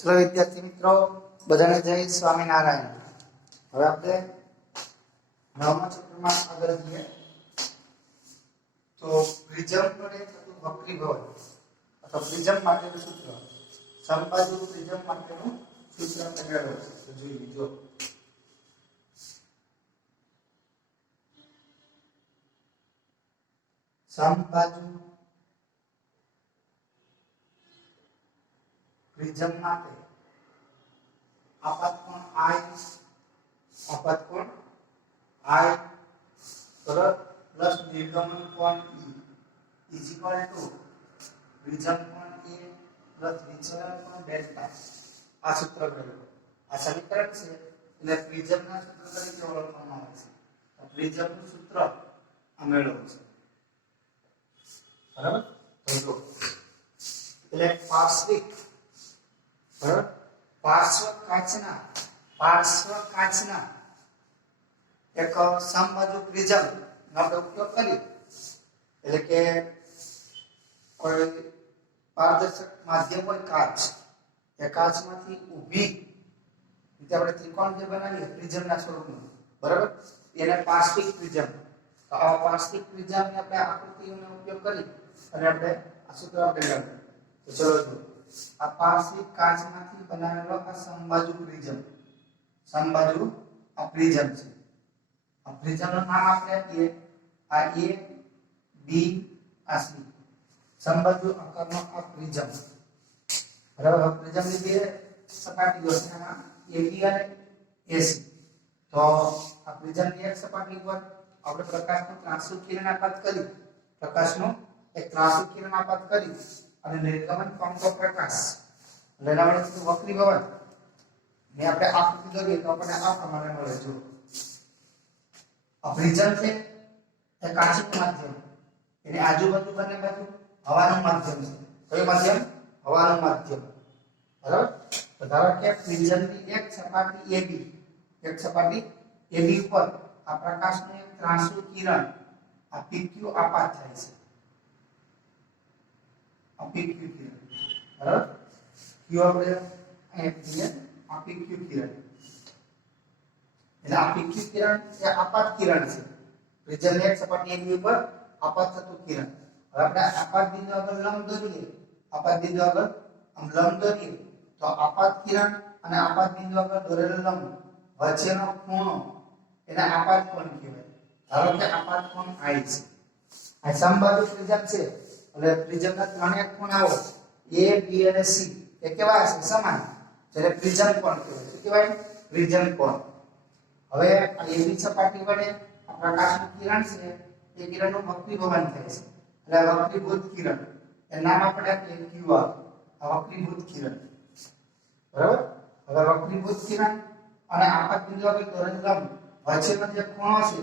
चलो विद्यार्थी मित्रों बधाने जय स्वामीनारायण। હવે આપણે નવમા ચેપ્ટરમાં આગળ જઈએ તો પ્રિઝમ વડે થતું વક્રીભવન અથવા પ્રિઝમ માટેનું સૂત્ર સમબાજુ પ્રિઝમ માટેનું સૂત્ર આપણે મેળવ્યું છે તો જોઈએ જો સમબાજુ प्रिज्म माटे आपातकोण I प्लस निर्गमन कोण E is equal to prism कोण A प्लस विचलन कोण डेल्टा। आ सूत्र गयो आ समीकरण छे એટલે પ્રિઝમના સૂત્ર તરીકે ઓળખવામાં આવે છે। પ્રિઝમનું સૂત્ર આ મેળવવું છે બરાબર। તો જો એટલે પાર્શ્વિક पार्श्व काचना एक समबाजु प्रिज्म આપણે ઉપયોગ કર્યો એટલે કે કોઈ પારદર્શક માધ્યમ હોય કાચ એ કાચમાંથી ઊભી રીતે આપણે ત્રિકોણ જે બનાવીએ પ્રિઝમના સ્વરૂપનું બરાબર એને પાર્શ્વિક પ્રિઝમ તો આ પાર્શ્વિક પ્રિઝમની આપણે આકૃતિનો ઉપયોગ કરી અને આપણે આ સૂત્ર આપણે લખીએ તો ચલો જો आ पार्श्विक काचમાંથી બનાવેલો આ સમબાજુ પ્રિઝમ આ પ્રિઝમ છે। આ પ્રિઝમનું નામ આપણે આપીએ આ A B આ C સમબાજુ આકારનો આ પ્રિઝમ બરાબર। પ્રિઝમની બે સપાટીઓ છે આમાં AB અને AC તો આ પ્રિઝમની એક સપાટી પર આપણે પ્રકાશનું ત્રાંસુ કિરણાપાત કરી પ્રકાશનું એક ત્રાંસુ કિરણાપાત કરી અને નિર્ગમન પામતો પ્રકાશ લેના વડે થતું વક્રીભવન ને આપણે આકૃતિ દોરીએ તો આપણને આ પ્રમાણે મળે જો આ પ્રિઝમ છે એ કાચનું માધ્યમ એની આજુબાજુ બંને બાજુ હવાનું માધ્યમ છે કયું માધ્યમ હવાનું માધ્યમ બરાબર। તો ધારો કે પ્રિઝમની એક સપાટી AB ઉપર આ પ્રકાશનું એક ત્રાંસુ કિરણ આ PQ આપાત થાય છે PQ किरण बराबर Q આપણે અહીંયા PQ किरण એટલે આ PQ किरण એ આપાત કિરણ છે પ્રિઝમની એક સપાટી AB ઉપર આપાત થતું કિરણ। હવે આપણે આપાત બિંદુ આગળ લંબ દોરીએ તો આપાત કિરણ અને આપાત બિંદુ આગળ દોરેલો લંબ વચ્ચેનો ખૂણો એને આપાત કોણ કહેવાય। ધારો કે આપાત કોણ I છે આ સમબાજુ પ્રિઝમ છે એટલે પ્રિઝમના ત્રણેય ખૂણાઓ A B અને C એ કેવા છે સમાન એટલે પ્રિઝમ કોણ કહેવાય શું કહેવાય પ્રિઝમ કોણ। હવે આ AB સપાટી વડે આ પ્રકાશનું કિરણ છે એ કિરણનું વક્રીભવન થાય છે એટલે વક્રીભૂત કિરણ એ નામ આપણે આપીએ QR આ વક્રીભૂત કિરણ બરાબર। હવે વક્રીભૂત કિરણ અને આપાત બિંદુ આગળ દોરેલ લંબ વચ્ચેનો જે ખૂણો છે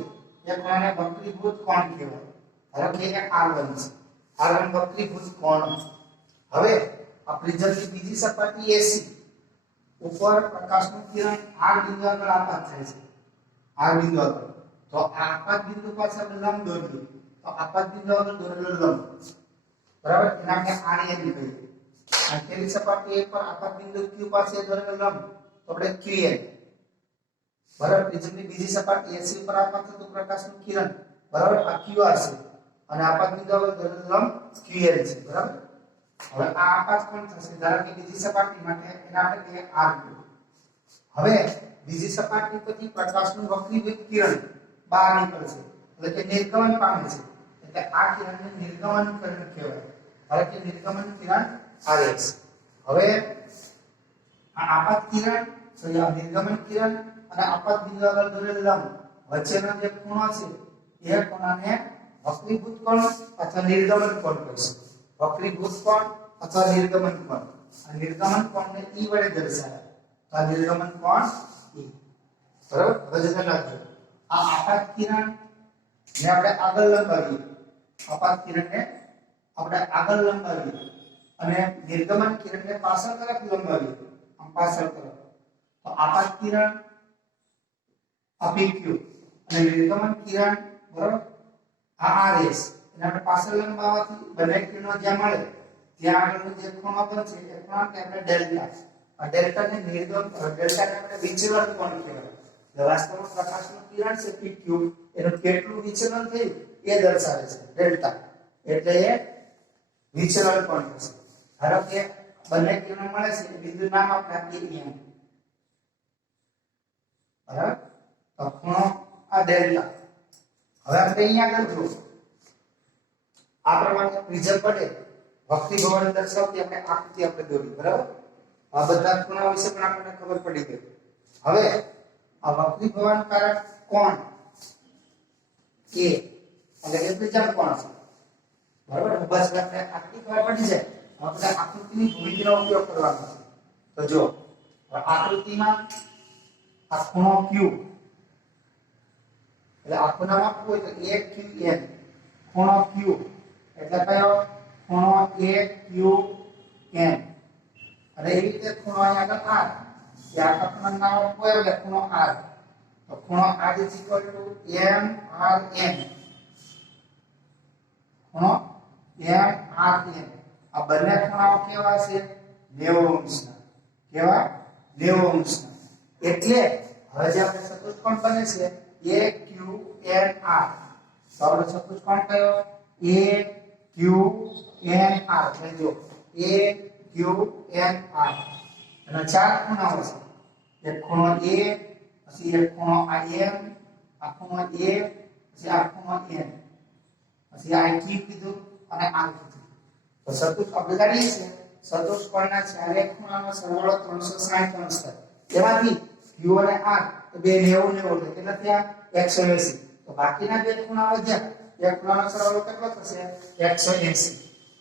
એ ખૂણાને વક્રીભૂત કોણ કહેવાય। ધારો કે એ R1 છે R1 વક્રીભૂત કોણ। હવે આ પ્રિઝમની બીજી સપાટી AC ઉપર પ્રકાશનું કિરણ R બિંદુ આગળ આપાત થાય છે R બિંદુ આગળ તો આ આપાત બિંદુ પાસે આપણે લંબ દોરીએ તો આપાત બિંદુ આગળ દોરેલો લંબ બરાબર એને આપણે RN કહીએ। આ પેલી સપાટી પર આપાત બિંદુ Q પાસે દોરેલો લંબ તો આપણે QN બરાબર। પ્રિઝમની બીજી સપાટી AC ઉપર આપાત થતું પ્રકાશનું કિરણ બરાબર આ QR છે અને આપાત બિંદુ આગળ દોરેલો લંબ QL છે બરાબર। હવે આ આપાત કોણ થશે ધારો કે બીજી સપાટી માટે એને આપણે કહીએ R2। હવે બીજી સપાટી પરથી પ્રકાશનું વક્રીભૂત કિરણ બહાર નીકળશે એટલે કે નિર્ગમન પામે છે એટલે આ કિરણને નિર્ગમન કિરણ કહેવાય ધારો કે નિર્ગમન કિરણ RX। હવે આ આપાત કિરણ નિર્ગમન કિરણ અને આપાત બિંદુ આગળ દોરેલ લંબ વચ્ચેનો જે ખૂણો છે એ ખૂણાને વક્રીભૂત કોણ અથવા નિર્ગમન કોણ કહીશું વક્રીભૂત કોણ અથવા નિર્ગમન કોણ। આ નિર્ગમન કોણને E વડે દર્શાવાય તો આ નિર્ગમન કોણ E બરાબર। હવે ધ્યાન રાખજો આ આપાત કિરણ ને આપણે આગળ લંબાવીએ અને નિર્ગમન કિરણને પાછળ તરફ લંબાવીએ આમ પાછળ તરફ તો આપાત કિરણ આ PQ અને નિર્ગમન કિરણ બરાબર આ RS એને આપણે પાછળ લંબાવવાથી બંને કિરણો જ્યાં મળે ત્યાં આગળનો જે ખૂણો બનશે એ ખૂણાને આપણે ડેલ્ટા આ ડેલ્ટાને નિર્ગમ ડેલ્ટાને આપણે વિચલન કોણ કહેવાય. વાસ્તવમાં પ્રકાશનું કિરણ છે પીક્યુ એનું કેટલું વિચલન થયું એ દર્શાવે છે ડેલ્ટા, એટલે એ વિચલન કોણ છે. ધારો કે બંને કિરણો મળે છે એ બિંદુ નામ આપણે આપીએ એમ, બરાબર. તો ખૂણો આ ડેલ્ટા. હવે આપણે અહીંયા આગળ જો આ પ્રમાણે પ્રિઝમ પડે વક્રીભવન દર્શાવતી આપણે આકૃતિ આપણે દોરી, બરાબર. આ બધા ખૂણા વિશે પણ આપણને ખબર પડી ગઈ. હવે આ વક્રીભવન કારક કોણ કે એટલે કે પ્રિઝમ કોણ છે, બરાબર. બસ આપણે આકૃતિ ખબર પડી જાય, આપણે આકૃતિની ભૂમિતિનો ઉપયોગ કરવાનો છે. તો જો આકૃતિમાં આ ખૂણો Q એટલે આ ખૂણામાં આપવું હોય તો AQN, ખૂણો Q એટલે કયો ખૂણો AQN, અને એવી રીતે ખૂણો અહીંયા આગળ R, કે આ ખૂણાનું નામ આપવું હોય એટલે ખૂણો R, તો ખૂણો R = MRN, ખૂણો MRN. આ બંને ખૂણાઓ કેવા છે 90 અંશના, કેવા 90 અંશના. એટલે હવે જે આપણે ચતુષ્કોણ બને છે AQNR, તો આપણે ચતુષ્કોણ કયો AQNR, એટલે જો AQNR અને ચાર ખૂણાઓ છે. એક ખૂણો A, પછી એક ખૂણો આ M, આ ખૂણો A, પછી આ ખૂણો N, પછી આ Q કીધું અને R કીધું. તો આપણે જાણીએ છીએ ચતુષ્કોણના ચારે ખૂણાનો સરવાળો 360 અંશ થાય. એમાંથી Q અને R બે 90 એટલે કેટલા થયા 180. તો બાકીના બે ખૂણા વધ્યા, એક ખૂણાનો સરવાળો કેટલો થશે 180,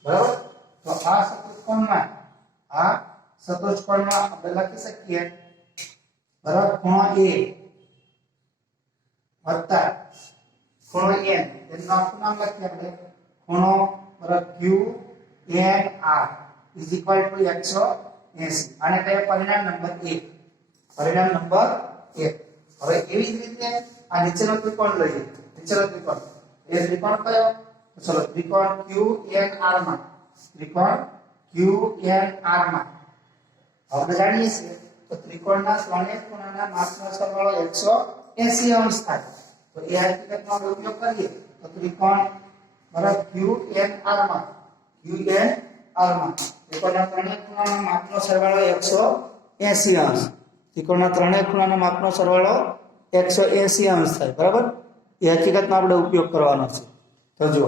બરાબર. તો આ ચતુષ્કોણમાં આપણે લખી શકીએ, બરાબર, ખૂણો A વત્તા ખૂણો N, એનું આખું નામ લખીએ આપણે ખૂણો બરાબર QNR = 180. આને કહીએ પરિણામ નંબર 1, પરિણામ નંબર 1. હવે એવી જ રીતે આ નીચેનો ત્રિકોણ લઈએ. નીચેનો ત્રિકોણ એ ત્રિકોણ કયો? તો ચલો ત્રિકોણ QNR માં, ત્રિકોણ QNR માં આપણે જાણીએ છીએ તો ત્રિકોણના ત્રણેય ખૂણાના માપનો સરવાળો 180 અંશ થાય. તો એ હકીકતનો આપણે ઉપયોગ કરીએ તો ત્રિકોણ બરાબર QNR માં ત્રિકોણના ત્રણેય ખૂણાના માપનો સરવાળો 180 અંશ. ત્રિકોણના ત્રણેય ખૂણાના માપનો સરવાળો 180 અંશ થાય, બરાબર. એ હકીકતનો આપણે ઉપયોગ કરવાનો છે. તો જો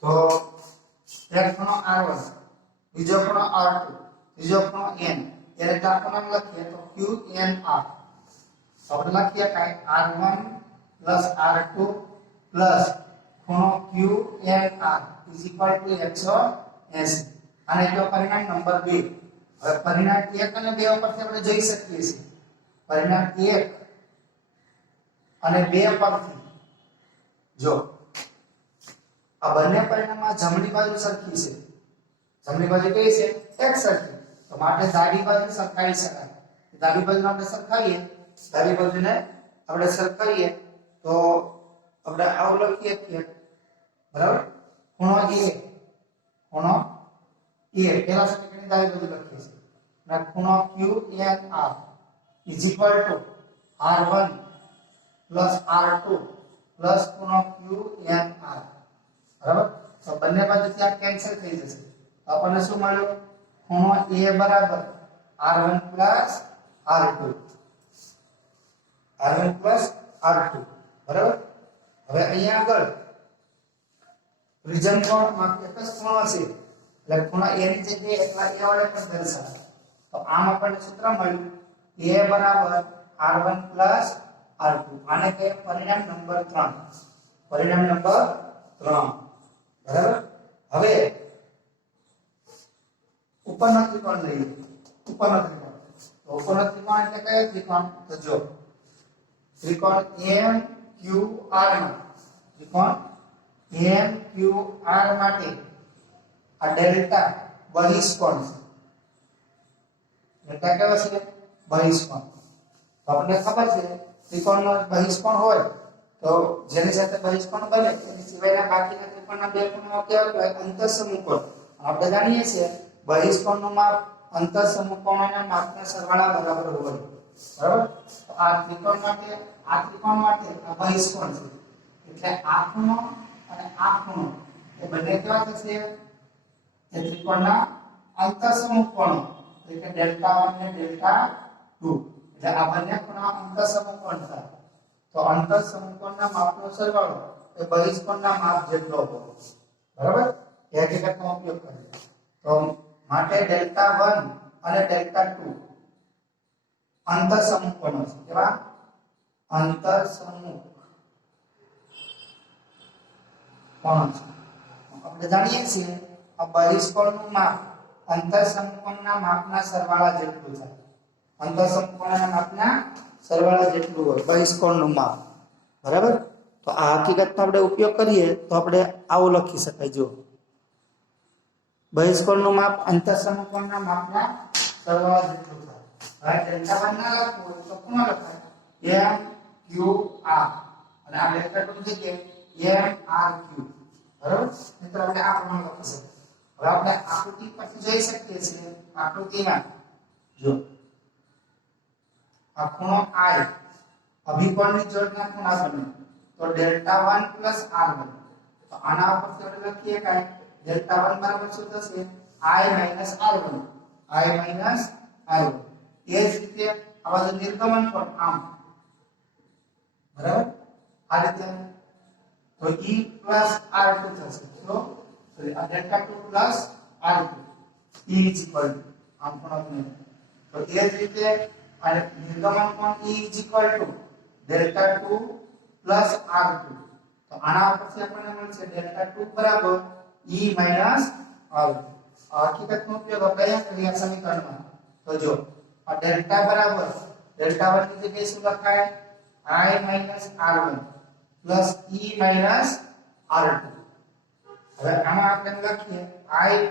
તો એક ખૂણો R1, બીજો ખૂણો R2, ત્રીજો ખૂણો N, એટલે આખું નામ લખીએ તો QNR. આપણે લખીએ કે R1 + R2 + ખૂણો QNR = 180. અને જો પરિણામ નંબર 2. હવે પરિણામ 1 અને 2 ઉપરથી આપણે જોઈ શકીએ છીએ. પરિણામ 1 અને 2 પરથી જો આ બંને પરિણામમાં જમણી બાજુ સરખી છે. જમણી બાજુ કઈ છે? એક સરખી. તો માટે ડાબી બાજુ સરખાવી શકાય. ડાબી બાજુને આપણે સરખાવીએ, ડાબી બાજુને આપણે સરખાવીએ તો આપણે આવું લખીએ કે બરાબર ખૂણો A, ખૂણો A પહેલા સમીકરણની ડાબી બાજુ લખીએ છીએ. અને ખૂણો QNR = R1 + R2 + ખૂણો QNR, બરાબર. તો બંને બાજુથી આ કેન્સલ થઈ જશે. તો આપણને શું મળ્યું? ખૂણો A બરાબર R1 + R2, R1 + R2, બરાબર. હવે અહીંયા આગળ પ્રિઝમ કોણમાં એક જ ખૂણો છે એટલે ખૂણા A ની જગ્યાએ એકલા A વડે પણ દર્શાવાય. તો આમ આપણને સૂત્ર મળ્યું A બરાબર R1 + R2. આને કહીએ પરિણામ નંબર 3, પરિણામ નંબર 3, બરાબર. હવે ઉપરનો ત્રિકોણ લઈએ. ઉપરનો ત્રિકોણ, તો ઉપરનો ત્રિકોણ એટલે કયો ત્રિકોણ? તો જો ત્રિકોણ MQR માં, ત્રિકોણ MQR માટે આ ડેલ્ટા બહિષ્કોણ છે. ડેલ્ટા કેવો છે? બહિષ્કોણ. તો આપણને ખબર છે ત્રિકોણનો બહિષ્કોણ હોય તો જેની સાથે બહિષ્કોણ બને એની સિવાયના બાકીના ત્રિકોણના બે ખૂણાઓ કેવા કહેવાય? અંતઃસમકોણ. આપણે જાણીએ છીએ બહિષ્કોણનું માપ અંતર સમકોણોના માપના સરવાળા બરાબર હોય બરાબર તો આ ત્રિકોણ માટે આ બહિષ્કોણ છે એટલે આ ખૂણો અને આ ખૂણો એ બંને કેવા થશે એ ત્રિકોણના અંતર સમકોણો એટલે કે ડેલ્ટા 1 ને ડેલ્ટા 2 એટલે આ બંને ખૂણા અંતર સમકોણ થાય તો અંતર સમકોણના માપનો સરવાળો એ બહિષ્કોણના માપ જેટલો હોય બરાબર એ હકીકતનો ઉપયોગ કરીએ તો માટે ડેલ્ટા 1 અને ડેલ્ટા 2 અંતર સમકોણો છે કેવા અંતર સમકોણો છે આપણે જાણીએ છીએ આ બહિષ્કોણનું માપ અંતર સમકોણના માપના સરવાળા જેટલું થાય અંતર સમકોણના માપના સરવાળા જેટલું હોય બહિષ્કોણનું માપ બરાબર તો આ હકીકતનો આપણે ઉપયોગ કરીએ તો આપણે આવું લખી શકાય જો બહિષ્કોણનું માપ અંતર સમકોણના માપના સરવાળા જેટલું થાય હવે ડેલ્ટા 1 ના લખવું તો કોણ લખાય m q r અને આ ડેલ્ટા 2 ની જગ્યાએ m r q બરાબર મિત્રો આપણે આ પ્રમાણે લખી શકીએ હવે આપણે આકૃતિ પરથી જોઈ શકીએ છીએ આકૃતિમાં જો આ ખૂણો i અભિકોણની જોડના ખૂણા બને તો ડેલ્ટા 1 r બને તો આના ઉપરથી આપણે લખીએ કે ડેલ્ટા 1 બરાબર શું થશે i r બને i r એ જ રીતે આ બાજુ નિર્ગમન પણ આમ બરાબર આ રીતે તો e r2 થશે તો આ ડેલ્ટા 2 r2 e આમ પણ તો એ જ રીતે અને નિર્ગમન પણ e ડેલ્ટા 2 r2 તો આના પરથી આપણને મળશે ડેલ્ટા 2 બરાબર e r2 હકીકતનો ઉપયોગ આપણે અહીંયા કરીએ સમીકરણમાં તો જો આ ડેલ્ટા બરાબર ડેલ્ટા 1 ની જગ્યાએ શું લખાય i r1 e r2 હવે આમાં આપણે લખીએ i e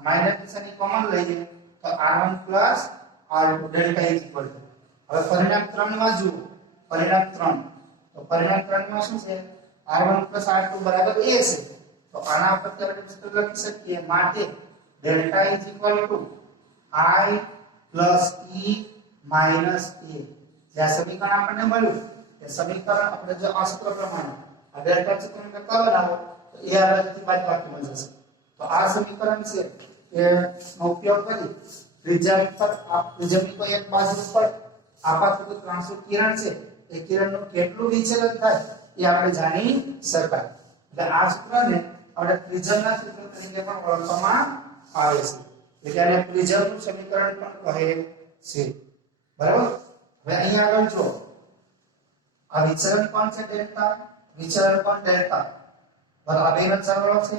માઈનસ નિશાની કોમન લઈએ તો r1 r2 ડેલ્ટા હવે પરિણામ 3 માં જુઓ પરિણામ 3 તો પરિણામ 3 માં શું છે r1 r2 બરાબર a છે તો આના પરથી આપણે સૂત્ર લખી શકીએ માટે ડેલ્ટા i e a જે સમીકરણ આપણને મળ્યું એ સમીકરણ આપણે જો આ સૂત્ર પ્રમાણે આ ડેલ્ટા સૂત્રને બનાવો તો એ આ બાજુથી બાદબાકીમાં જશે તો આ સમીકરણ છે એનો ઉપયોગ કરી ત્રિજ્યા પર આ ત્રિજ્યાની કોઈ એક બાજુ પર આપાતરૂપ ત્રાંસુ કિરણ છે એ કિરણનું કેટલું વિચલન થાય એ આપણે જાણી શકાય એટલે આ સૂત્રને આપણે પ્રિઝમના સૂત્ર તરીકે પણ ઓળખવામાં આવે છે એટલે આને પ્રિઝમનું સમીકરણ પણ કહે છે બરાબર હવે અહીંયા આગળ જો આ વિચલન કોણ છે ડેલ્ટા વિચલન કોણ ડેલ્ટા બરાબર આ બેનો સરવાળો છે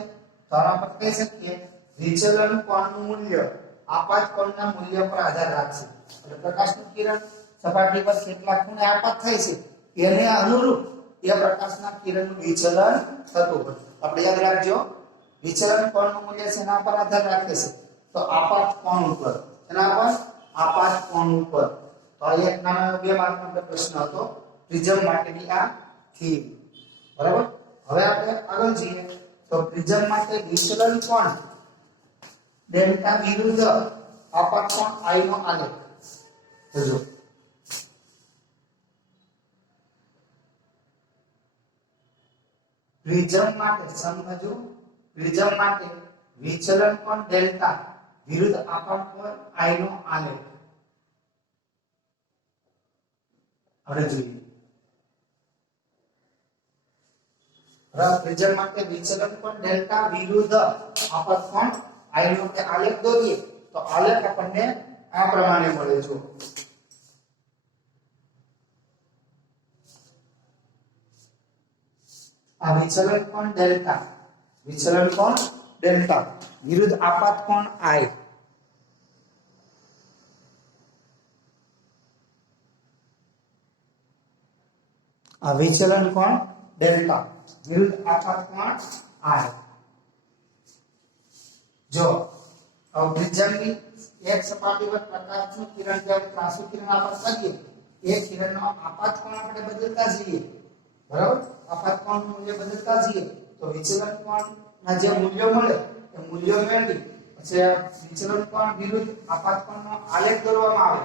તો આના પર કહી શકીએ વિચલન કોણનું મૂલ્ય આપાત કોણના મૂલ્ય પર આધાર રાખશે એટલે પ્રકાશનું કિરણ સપાટી પર કેટલા ખૂણે આપાત થાય છે એને અનુરૂપ એ પ્રકાશના કિરણનું વિચલન થતું હોય આપણે યાદ રાખજો વિચલન કોણનું મૂલ્ય શેના પર આધાર રાખે છે તો આપાત કોણ ઉપર એના પર આપાત કોણ ઉપર તો આ એક નાનો 2 માર્કનો પ્રશ્ન હતો પ્રિઝમ માટેની આ થીમ બરાબર હવે આપણે આગળ જઈએ તો પ્રિઝમ માટે વિચલન કોણ ડેલ્ટા વિરુદ્ધ આપાત કોણ i નો આલેખ જો પ્રિઝમ માટે સમજો પ્રિઝમ માટે વિચલન કોણ ડેલ્ટા વિરુદ્ધ આપાત કોણ i નો આલેખ હવે જોઈએ પ્રિઝમ માટે વિચલન કોણ ડેલ્ટા વિરુદ્ધ આપાત કોણ i નો આલેખ દોરીએ તો આલેખ આપણને આ પ્રમાણે મળે છે આ વિચલન કોણ ડેલ્ટા વિરુદ્ધ આપાત કોણ i આ વિચલન કોણ ડેલ્ટા વિરુદ્ધ આપાત કોણ i જો પ્રિઝમની એક સપાટી પર પ્રકાશનું કિરણ જ્યારે ત્રાંસુ કિરણ આપાત કરીએ એ કિરણનો આપાત કોણ આપણે બદલતા જઈએ બરાબર આપાત કોણનું મૂલ્ય બદલતા જઈએ તો વિચલન કોણના જે મૂલ્ય મળે એ મૂલ્ય મેળવી પછી વિચલન કોણ વિરુદ્ધ આપાત કોણનો આલેખ દોરવામાં આવે,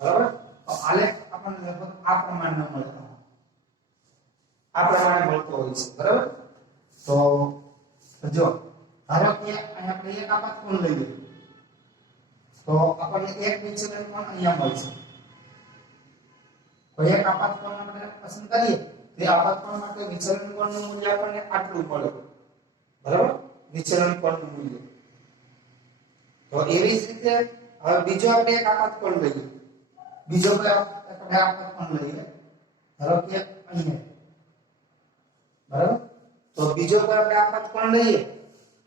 બરાબર? તો આલેખ આપણને લગભગ આ પ્રમાણે મળતો હોય છે, બરાબર? તો જો ધારો કે અહીંયા આપણે એક આપાત કોણ લઈએ તો આપણને એક વિચલન કોણ અહીંયા મળશે. કોઈ એક આપાત કોણ આપણે પસંદ કરીએ તો આપાત કોણ માટે વિચલન કોણનું મૂલ્ય આપણને આટલું મળે, બરાબર? વિચલન કોણનું મૂલ્ય. તો એવી જ રીતે હવે બીજો આપણે એક આપાત કોણ લઈએ, બીજો આપણે આપાત કોણ લઈએ, ધારો કે અહીંયા, બરાબર? તો બીજો આપણે આપાત કોણ લઈએ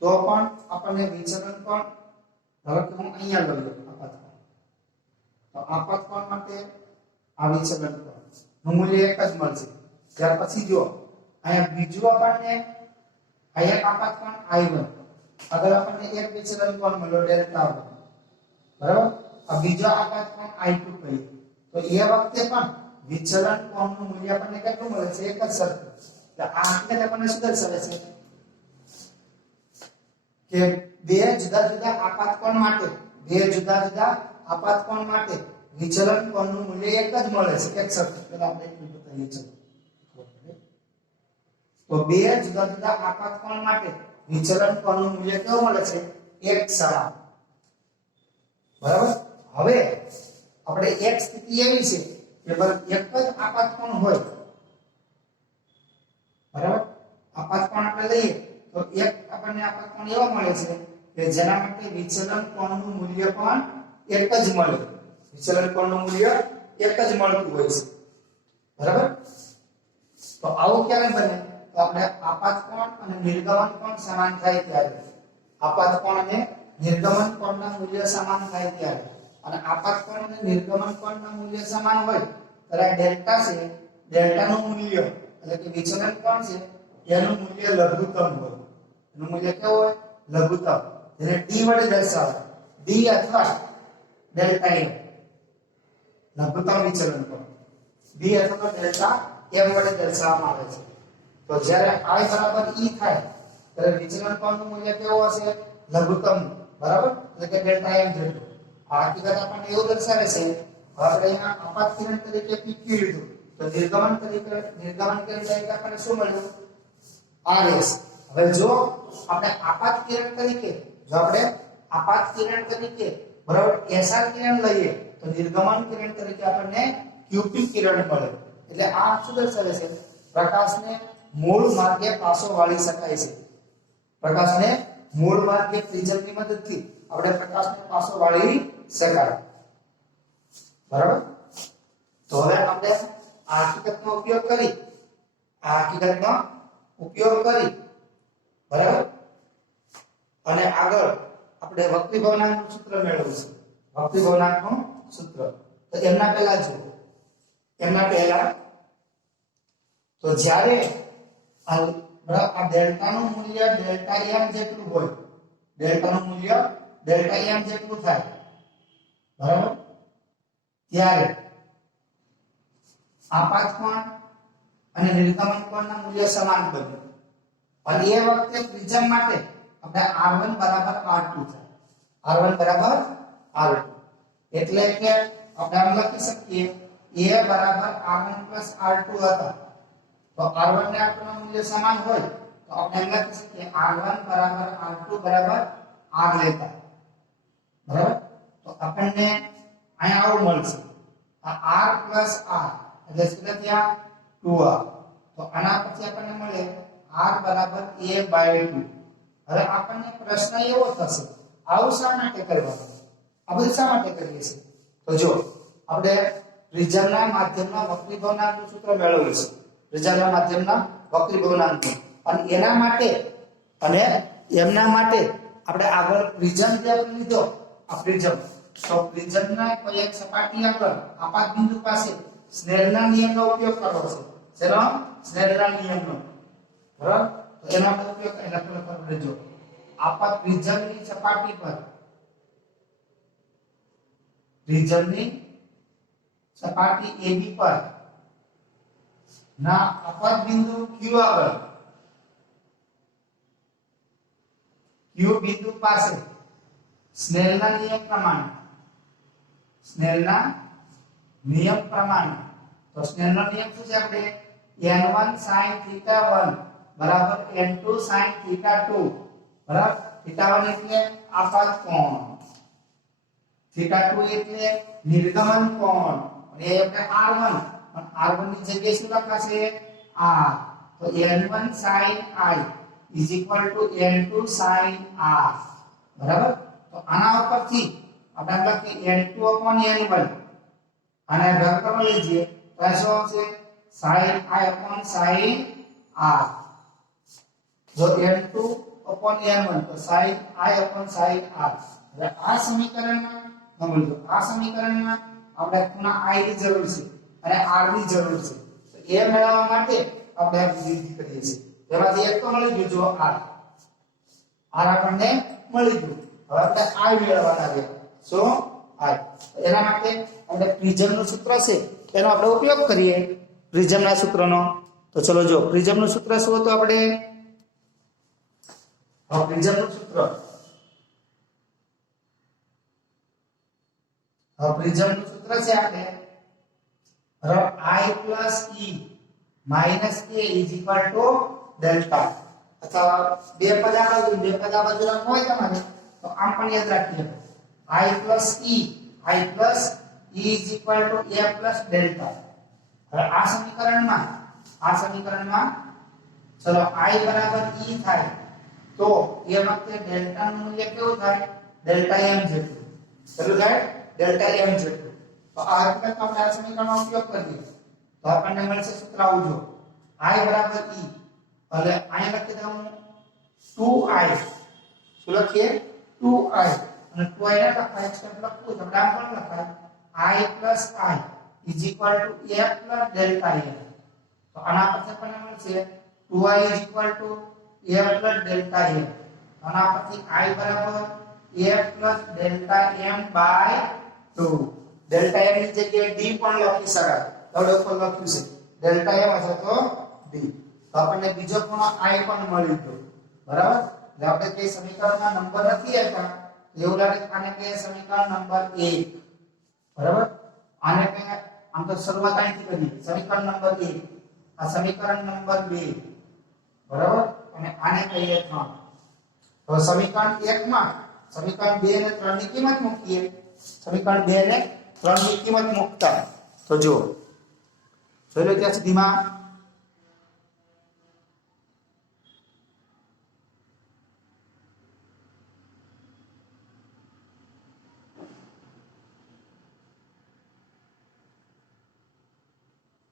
તો પણ આપણને વિચલન કોણ, ધારો કે હું અહીંયા લઉં આપાત કોણ, તો આપાત કોણ માટે આ વિચલન કોણનું મૂલ્ય એક જ મળશે. ત્યાર પછી જો અહીંયા બીજું આપણને અહીંયા આપાત કોણ I1, આગળ આપણને એક વિચલન કોણ મળ્યો ડેલ્ટા 1, બરાબર? આ બીજો આપાત કોણ I2 કહીએ તો એ વખતે પણ વિચલન કોણનું મૂલ્ય આપણને કેટલું મળે છે? એક જ સરખું. તો આ એટલે આપણને શું દર્શાવે છે કે બે જુદા જુદા આપાત કોણ માટે વિચલન કોણનું મૂલ્ય એક જ મળે છે, એક સરખું. પેલા આપણે એટલું બતાવીએ ચલો. તો બે જુદા જુદા આપાત કોણ માટે વિચલન કોણનું મૂલ્ય કેવું મળે છે? એક સમાન, બરાબર? હવે આપણે એક સ્થિતિ એવી છે કે એક જ આપાત કોણ હોય, બરાબર? આપાત કોણ આપણે લઈએ તો એક આપણને આપાત કોણ એવો મળે છે કે જેના માટે વિચલન કોણનું મૂલ્ય પણ એક જ મળે, વિચલન કોણનું મૂલ્ય એક જ મળતું હોય છે, બરાબર? તો આવું ક્યારે બને? તો આપણે આપાત કોણ અને નિર્ગમન કોણ સમાન થાય ત્યારે, આપાત કોણ અને નિર્ગમન કોણના મૂલ્ય સમાન થાય ત્યારે, અને આપાત કોણ અને નિર્ગમન કોણના મૂલ્ય સમાન હોય ત્યારે ડેલ્ટા છે, ડેલ્ટાનું મૂલ્ય એટલે કે વિચલન કોણ છે એનું મૂલ્ય લઘુત્તમ હોય. એનું મૂલ્ય કેવું હોય? લઘુત્તમ. જેને d વડે દર્શાવે, d અથવા ડેલ્ટા m, લઘુત્તમ વિચલન કોણ d અથવા ડેલ્ટા m વડે દર્શાવવામાં આવે છે. તો જ્યારે I બરાબર E થાય ત્યારે વિચલન કોણનું મૂલ્ય કેવું હશે? લઘુત્તમ, બરાબર? એટલે કે ડેલ્ટા m જેટલું. આ હકીકત આપણને એવું દર્શાવે છે, આપણે અહીંયા આપાત કિરણ તરીકે PQ લીધું તો નિર્ગમન કિરણ તરીકે આપણને શું મળ્યું? RS. હવે જો આપણે આપાત કિરણ તરીકે બરાબર SR કિરણ લઈએ તો નિર્ગમન કિરણ તરીકે આપણને QP કિરણ મળે. એટલે આ શું દર્શાવે છે? પ્રકાશને મૂળ માર્ગે પાછો વાળી શકાય છે. પ્રકાશને મૂળ માર્ગે પ્રિઝમની મદદથી આપણે પ્રકાશને પાછો વાળી શકાય, બરાબર? તો હવે આપણે આ હકીકતનો ઉપયોગ કરી બરાબર અને આગળ આપણે વક્રીભવનાંકનું સૂત્ર મેળવવું છે. વક્રીભવનાંકનું સૂત્ર તો એમના પહેલા તો જ્યારે આ ડેલ્ટાનું મૂલ્ય ડેલ્ટા m જેટલું હોય, ડેલ્ટાનું મૂલ્ય ડેલ્ટા m જેટલું થાય, બરાબર? ત્યારે આપાત કોણ અને નિર્ગમન કોણના મૂલ્ય સમાન બને. અને એ વખતે પ્રિઝમ માટે આપણે R1 બરાબર R2 થાય. R1 બરાબર R2 એટલે કે આપણે આમ લખી શકીએ A બરાબર R1 R2 હતા તો R1 ને R2 નું મૂલ્ય સમાન હોય તો આપણે એમ લખી શકીએ R1 બરાબર R2 બરાબર R લેતા, બરાબર? તો આપણને અહીંયા આવું મળશે, આ R એટલે શું ત્યાં 2R. તો આના પછી આપણને મળે R બરાબર A/2. હવે આપણને પ્રશ્ન એવો થશે, આવું શા માટે કરવાનું? આ બધું શા માટે કરીએ છીએ? તો જો આપણે પ્રિઝમના માધ્યમના વક્રીભવનાંકનું સૂત્ર મેળવ્યું છે, પ્રિઝમના માધ્યમના વક્રીભવનાંક, અને એના માટે અને એમના માટે આપણે આગળ પ્રિઝમ જે લીધો, આ પ્રિઝમ, તો પ્રિઝમના કોઈ એક સપાટી આગળ આપાત બિંદુ પાસે સ્નેલના નિયમનો ઉપયોગ કરવો છે. ચલો સ્નેલના નિયમનો, બરાબર? તો એનો આપણે ઉપયોગ આપણે જો આપાત પ્રિઝમની સપાટી પર, પ્રિઝમની સપાટી AB પર ના આપાત બિંદુ Q આગળ, Q બિંદુ પાસે સ્નેલના નિયમ પ્રમાણે સ્નેલના નિયમ પ્રમાણે તો સ્નેલનો નિયમ શું છે આપણે n1 sin θ1 બરાબર n2 sin θ2 બરાબર θ1 એટલે આપાત કોણ θ2 એટલે નિર્ગમન કોણ અને એ આપણે r1 પણ r1 ની જગ્યાએ શું લખાશે r તો n1 sin i n2 sin r બરાબર તો આના ઉપરથી આપણે લખીએ n2 n1 અને ભાગ કરવા લીજીએ તો શું આવશે sin i sin r જો n2 n1 તો sin i sin r હવે આ સમીકરણમાં સમજો આ સમીકરણમાં આપણે ખૂણા i ની જરૂર છે અને r ની જરૂર છે તો એ મેળવવા માટે આપણે આ વિધિ કરીએ છીએ તેમાંથી એક તો મળી ગયું જો r આપણને મળી ગયું હવે આપણે i મેળવવાના છે સો i એના માટે આપણે પ્રિઝમનું સૂત્ર છે એનો આપણે ઉપયોગ કરીએ પ્રિઝમના સૂત્રનો તો ચલો જો પ્રિઝમનું સૂત્ર શું હતું આપણે પ્રિઝમનું સૂત્ર પ્રિઝમનું સૂત્ર છે આપણે i plus e minus a is equal to delta અથવા બે પદ આ બાજુ હોય તમારે તો આમ પણ યાદ રાખીએ i plus e is equal to a plus delta હવે આ સમીકરણમાં ચલો i બરાબર e થાય તો એ વખતે ડેલ્ટા નું મૂલ્ય કેવું થાય ડેલ્ટા m જેટલું ચલો થાય ડેલ્ટા m જેટલું તો આ રીતે આપણે આ સમીકરણનો ઉપયોગ કરીએ તો આપણને મળશે સૂત્ર આવું જો i બરાબર e એટલે અહીં લખી દઉં 2i શું લખીએ 2i અને 2i ના લખાય સ્ટેપ લખવું તો આમ પણ લખાય i plus i is equal to a plus delta m તો આના પરથી આપણને મળશે 2i is equal to a plus delta m આના પરથી i બરાબર a plus delta m by 2 delta m ની જગ્યાએ d પણ લખી શકાય દડો પર લખ્યું છે delta m હશે તો d તો આપણને બીજો ખૂણો i પણ મળી ગયો બરાબર એટલે આપણે કે સમીકરણમાં નંબર નથી આપ્યા એવું લાગે આને કે સમીકરણ નંબર 1 બરાબર આને કે આમ તો શરૂઆત અહીંથી કરીએ સમીકરણ નંબર 1 આ સમીકરણ નંબર 2 બરાબર અને આને કહીએ 3 તો સમીકરણ 1 માં સમીકરણ 2 ને 3 ની કિંમત મૂકીએ સમીકરણ 2 ને 3 ની કિંમત મૂકતા તો જો જોઈ લો ત્યાં સુધીમાં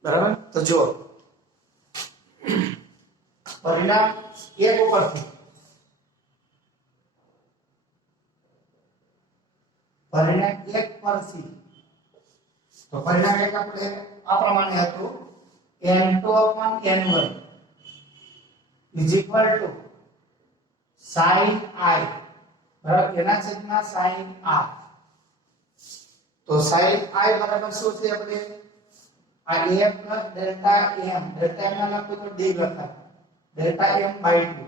બરાબર તો જો પરિણામ 1 ઉપરથી પરિણામ 1 પરથી તો પરિણામ 1 આપણે આ પ્રમાણે હતું n2 n1 is equal to sin i બરાબર એના છેદમાં sin r તો sin i બરાબર શું છે આપણે આ a plus delta m ના લખો તો d લખાય delta m by 2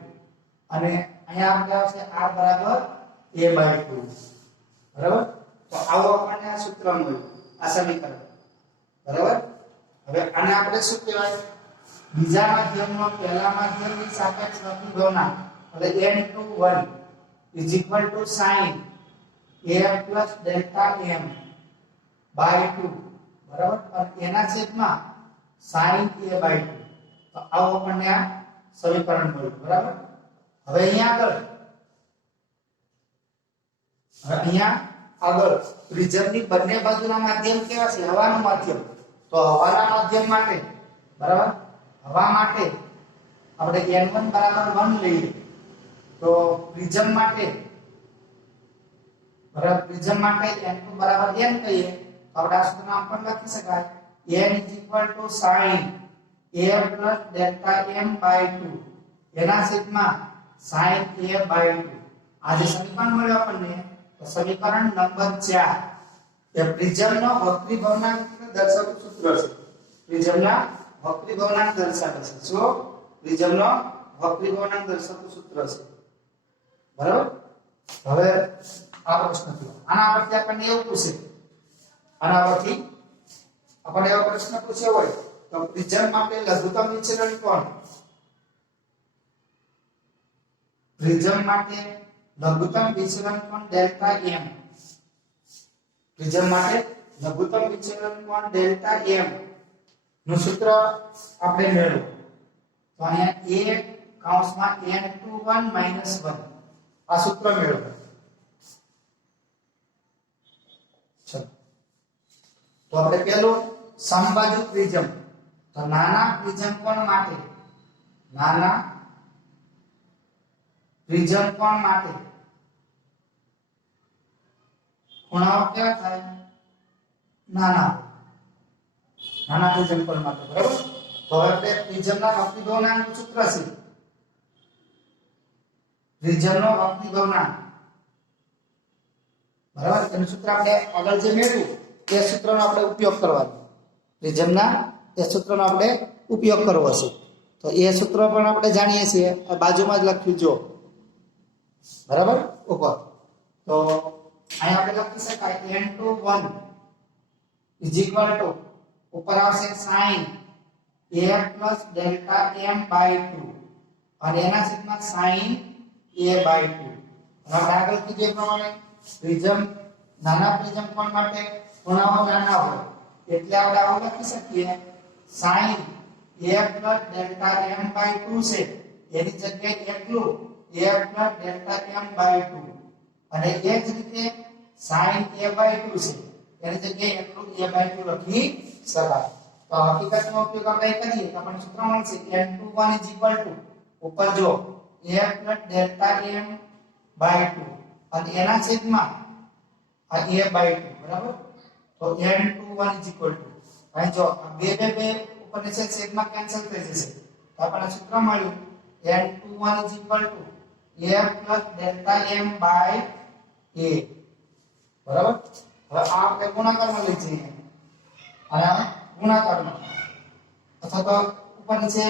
અને અહીંયા આપણે આવશે r બરાબર a by 2 બરાબર તો આવો આપણને આ સૂત્ર મળ્યું આ સમીકરણ બરાબર હવે આને આપણે શું કહેવાય બીજા માધ્યમનો પહેલા માધ્યમની સાપેક્ષ લઘુગુણક એટલે n21 is equal to sin a plus delta m by 2 બરાબર અને એના છેદમાં sin a by 2 તો આવો આપણને આ સમીકરણ મળ્યું બરાબર હવે અહીંયા આગળ પ્રિઝમની બંને બાજુના માધ્યમ કેવા છે હવાનું માધ્યમ તો હવાના માધ્યમ માટે બરાબર હવા માટે આપણે n1 બરાબર 1 લઈએ તો પ્રિઝમ માટે બરાબર પ્રિઝમ માટે n2 બરાબર n કહીએ તો આપણે આ સૂત્ર નામ પણ લખી શકાય n is equal to sin a plus delta m by 2 એના છેદમાં sin a by 2 આ જે સમીકરણ મળ્યું આપણને તો સમીકરણ નંબર 4 એ પ્રિઝમનો વક્રીભવનાંક દર્શાવતું સૂત્ર છે પ્રિઝમના વક્રીભવનાંક દર્શાવે છે શું પ્રિઝમનો વક્રીભવનાંક દર્શાવતું સૂત્ર છે બરાબર હવે આ પ્રશ્ન થયો. આના પરથી આપણને એવું પૂછે, આના પરથી આપણને એવો પ્રશ્ન પૂછ્યો હોય તો પ્રિઝમ માટે લઘુત્તમ વિચલન કોણ? પ્રિઝમ માટે લઘુત્તમ વિચલન કોણ ડેલ્ટા m. પ્રિઝમ માટે લઘુત્તમ વિચલન કોણ ડેલ્ટા m નું સૂત્ર આપણે મેળવ્યું. તો અહીંયા a કૌંસમાં n21 -1 આ સૂત્ર મેળવ્યું. ચલો તો આપણે પહેલું સમબાજુ પ્રિઝમ. તો નાના પ્રિઝમ કોણ માટે, નાના પ્રિઝમ કોણ માટે ખૂણાઓ કેવા થાય? નાના. નાના પ્રિઝમ કોણ માટે, બરાબર. તો હવે આપણે પ્રિઝમના વક્રી ભવનાંકનું સૂત્ર છે. પ્રિઝમનો વક્રી ભવનાંક, બરાબર. તેનું સૂત્ર આપણે આગળ જે મેળવ્યું તે સૂત્રનો આપણે ઉપયોગ કરવાનો. પ્રિઝમના એ સૂત્રનો આપણે ઉપયોગ કરવો છે. તો એ સૂત્ર પણ આપણે જાણીએ છીએ, આ બાજુમાં જ લખ્યું જો, બરાબર, ઉપર. તો અહીં આપણે લખી શકાય n21 ઉપર આવશે sin a ડેલ્ટા m/2 અને એના છેદમાં sin a/2. હવે આગળ કીધું એ પ્રમાણે પ્રિઝમ, નાના પ્રિઝમ કોણ માટે ખૂણાઓ નાના હોય એટલે આપણે આવું લખી શકીએ sin a ડેલ્ટા m/2 છે એની જગ્યાએ એકલું a ડેલ્ટા m/2 અને એ જ રીતે sin a/2 છે એની જગ્યાએ એકલું a/2 લખી શકાય. તો હકીકતનો ઉપયોગ આપણે કરીએ તો આપણને સૂત્ર મળશે n21 ઉપર જો a ડેલ્ટા m/2 અને એના છેદમાં આ a/2, બરાબર. તો n21 અહીં જો બે ઉપરની છેદમાં કેન્સલ થઈ જશે તો આપણને સૂત્ર મળ્યું n21 a ડેલ્ટા m/a, બરાબર. હવે આ આપણે ગુણાકારમાં લઈ જઈએ અને ગુણાકારમાં અથવા તો ઉપર નીચે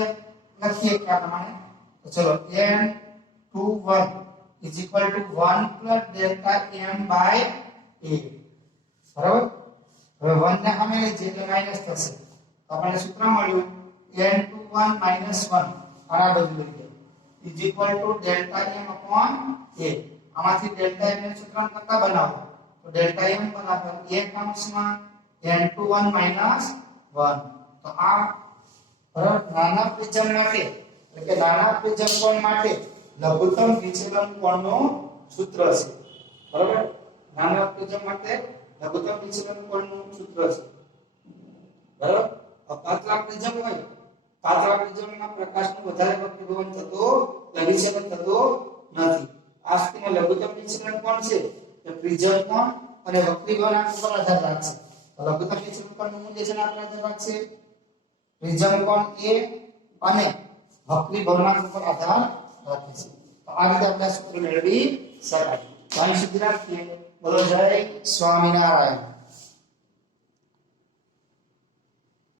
લખીએ કે આ પ્રમાણે. તો ચલો n21 1 ડેલ્ટા m/a, બરાબર. હવે 1 ને સામે લઈ જઈએ એટલે માઈનસ થશે. તો આપણને સૂત્ર મળ્યું n21 -1 આના બાજુ લઈ જાય ડેલ્ટા m/a. આમાંથી ડેલ્ટા m ને સૂત્ર કરતા બનાવો તો ડેલ્ટા m બરાબર a કૌંસમાં n21 -1. તો આ બરાબર નાના પ્રિઝમ માટે એટલે કે નાના પ્રિઝમ કોણ માટે લઘુત્તમ વિચલન કોણનું સૂત્ર છે, બરાબર. નાના પ્રિઝમ માટે લઘુત્તમ વિચલન કોણનું સૂત્ર છે, બરાબર. પાતળા પ્રિઝમ હોય, પાતળા પ્રિઝમમાં પ્રકાશનું વધારે વક્રીભવન થતું વિચલન થતું નથી. આ સ્થિતિમાં લઘુત્તમ વિચલન કોણ છે તે પ્રિઝમ કોણ અને વક્રીભવનાંક ઉપર આધાર રાખશે. તો લઘુત્તમ વિચલન કોણનું મૂલ્ય જેના પર આધાર રાખશે પ્રિઝમ કોણ a અને વક્રીભવનાંક ઉપર આધાર રાખે છે. તો આ રીતે આપણે સૂત્ર મેળવી શકાય. તો અહીં સુધી રાખીએ. બોલો જય સ્વામિનારાયણ.